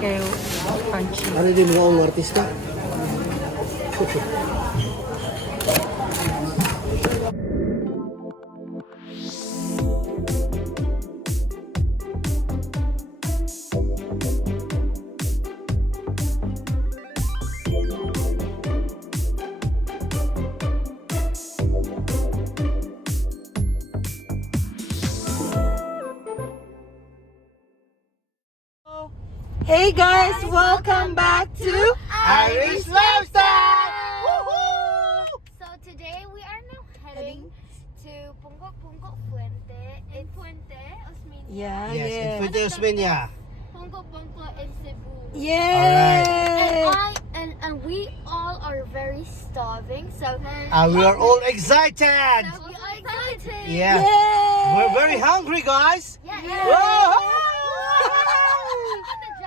Kay crunchy. Ano din mga ang artista? Hey guys, welcome back to Irish Lifestyle! So today we are now heading to Pungko-Pungko Fuente in Fuente, Osmeña. Yeah, Yes, in yeah. Fuente, Osmeña. Pungko-Pungko in Cebu. Yay! And we all are very starving, so We are all excited! so we are excited. Yeah. Yay! We're very hungry, guys! Yeah. Whoa!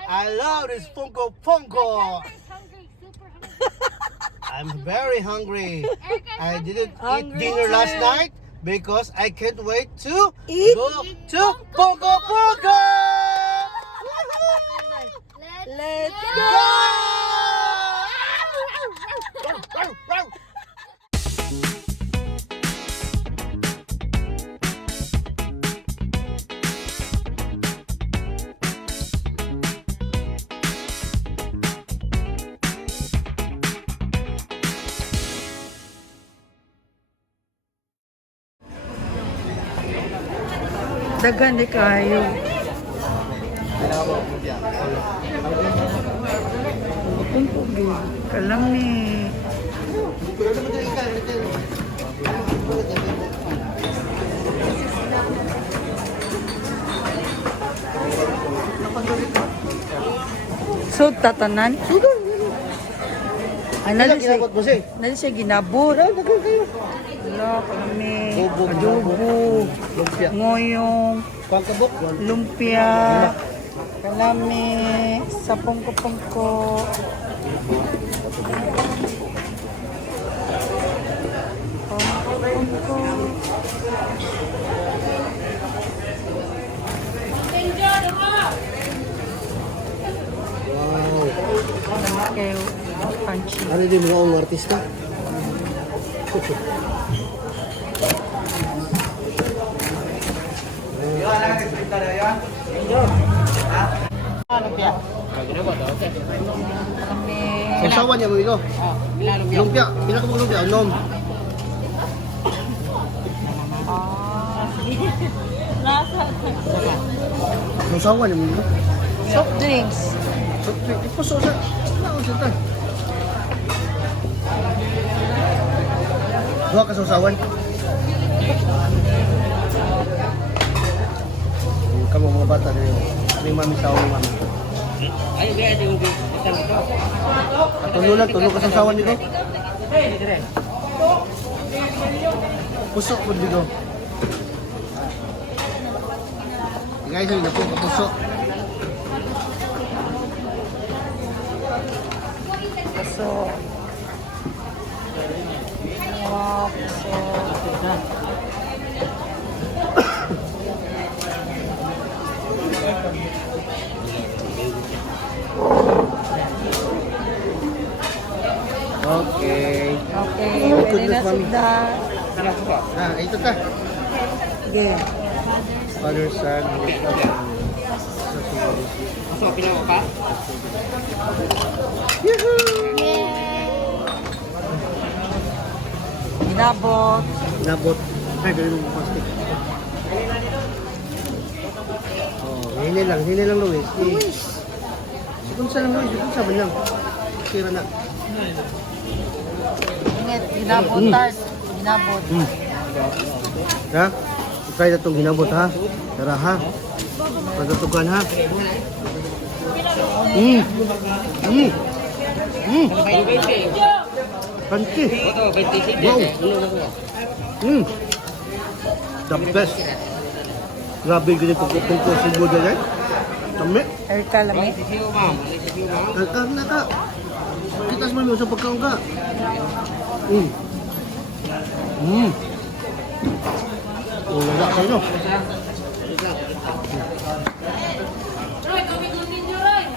I I love this Pungko-Pungko! hungry, super hungry. I'm very hungry. Erica's I didn't eat Hungry dinner last too. night because I can't wait to Eat. go to Pungko-Pungko! Let's Go! Dagan di kayo. Kalam ni. So, tatanan? Ano na siya? Ginabot mo siya? Ano siya ginabot? Wala kami. Adobo. Lumpia. Ngoyong. Pangkabok? Lumpia. Kalami. Sa Pungko-Pungko. Pungko-Pungko. Wow. Kay crunchy. Ano din mga ang artista? Kalami. Sausawan niya mo ito? Lumpia. Pila ka mga lumpia? Unom. Sausawan niya mo ito? Soft drinks. Ito sausawan. Ano siya ito? Dua ka sausawan. Kamu mga bata din. May mami sa ni mami. Ayo biar dia ubi. Kita itu. Tulog ka sausawan dito. Pusok po dito. Guys, hindi po pusok. So, wow, so, Okay. okay, Oh, pwede goodness, na mami. sila. Ito ta. Okay. Father, Son, Holy Spirit. Masuk pinang apa? Ginabot. Nabot. Ay, ganun yung plastic. Oh, hini lang, Luis. Luis! Sikunsa lang, Luis. Sikunsa ba lang? Sira na. Ingat, ginabot tas. Ginabot. Ha? Try na itong ginabot, ha? Tara, ha? Pagkatukan, ha? Panti. Betul, 26 Wow. dia. The best. Grabe ganito Pungko-Pungko Cebu dyan. Kami. Erika lami. Review mam, review mam. Nagkaroon na ka. Kita mo sa pagkaon ka. Wala kayo.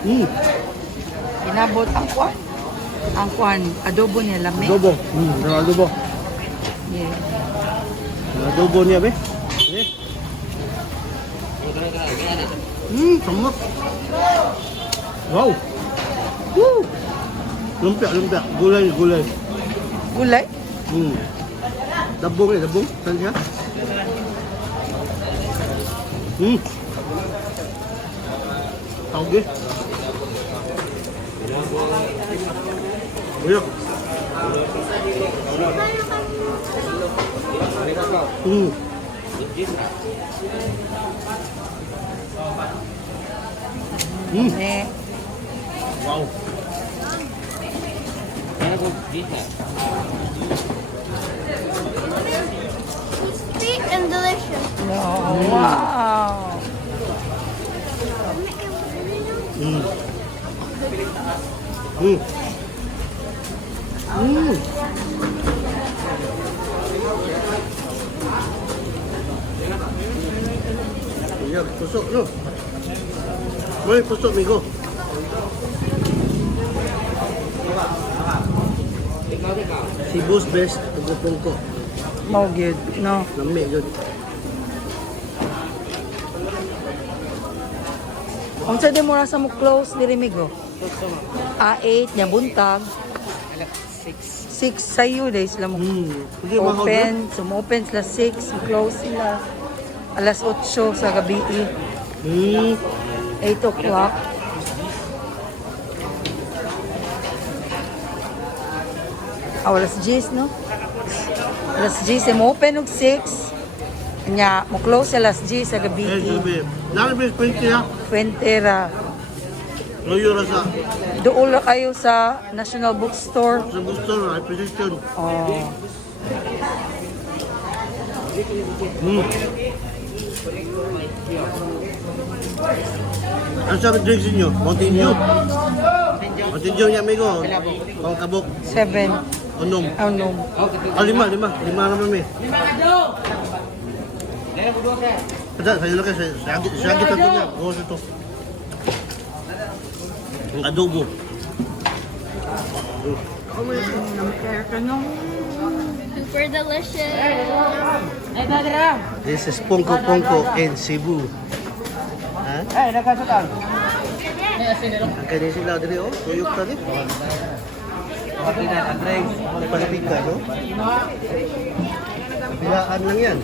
Mm. Ginabot ang kwan. Ang kwan, adobo niya lamig. Adobo. Adobo. Yeah. Adobo niya, be. Eh. Samak. Wow. Woo. Lumpia. Gulay. Gulay? Dabong. Saan siya? Tauge. Uyok. Eh. Wow. Sweet and delicious. Oh, wow. Uyok, tusok, no? May tusok, migo. Cebu's best, Pungko-Pungko. Mau good, no? Lami, yun. Kung sa di mo rasa mo close, dirimigo. 8 niya buntag. 6 sa'yo, dahil sila mo Hindi, mahal open. So, open sila 6, close sila. Alas 8 sa gabi. 8 o'clock. Alas 10, no? Alas 10, mo open og 6. Nya, mo close alas 10 sa gabi. sabi. Nalabis, 20 ha? Fuente Loyo ra sa doon lang kayo sa National Bookstore. Cebu City, reposition. Oh. Ano sabi drinks ninyo? Mountain Dew? Mountain Dew niya, amigo. Pang kabok. 7. Unom. Ano? Lima naman may. Kada, sa'yo lang kayo. Sa agit ito niya. Bukas ito. Ang adobo. Super delicious. This is Pungko-Pungko in Cebu. Ha? Ang kanya sila dali, oh. Tuyok tali. Palipika, no? Pilaan lang yan.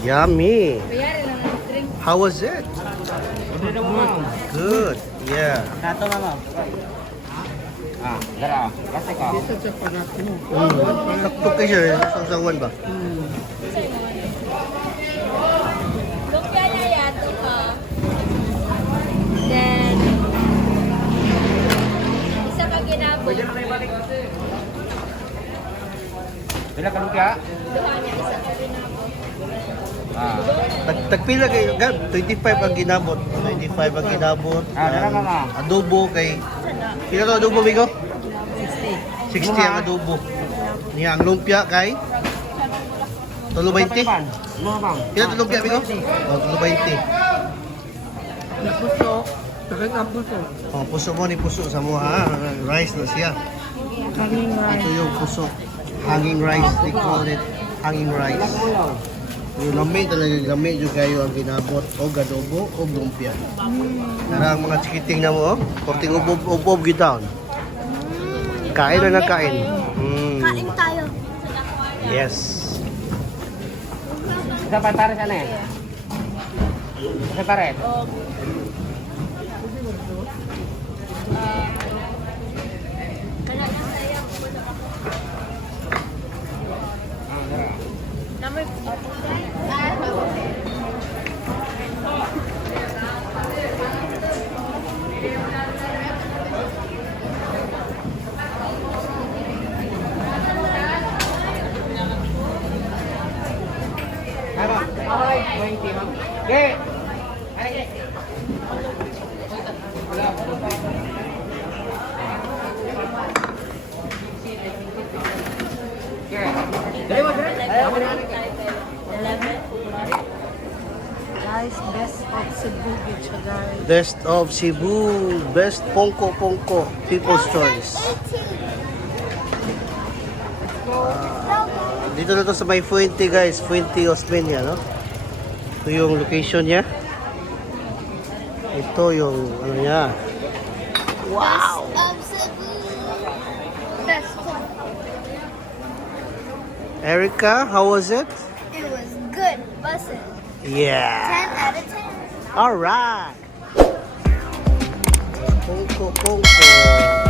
Yummy. How was it? Good. Yeah. Taktok kayo siya, sausawan ba? Lumpia na yato ka. Then, isa ka ginabot. Bila ka lumpia? Duha niya, isa ka ginabot. Tagpila kayo, Gab, 25 ang ginabot. 25 ang ginabot. Adobo kay... Kila to adobo, Migo? 60 ang adobo. Niya ang lumpia kay... Tulo 20? Kila to lumpia, Migo? Oh, tulo 20. Puso. Bakit ang puso? Oh, puso mo ni puso sa mo, ha? Rice na siya. Hanging rice. Ito yung puso. Hanging rice. They call it hanging rice. Yung lamay talaga, lamay yung kayo ang ginabot o adobo o lumpia. Nara ang mga chikiting na mo, korting ubob gitaon. Kain na nakain. Kain tayo. Yes. Isa pa tarik ano eh? Isa tarik? Okay. Guys, best of Cebu Beach, guys. Best of Cebu. Best Pungko-Pungko. People's Choice. Dito na to sa may Fuente, guys. Fuente, Osmeña, no? Ito yung location niya. Ito yung ano niya. Wow! Of Cebu. Best one. Erica, how was it? It was good. Bussin'. 10 Yeah. out of 10. Alright. Pungko-Pungko.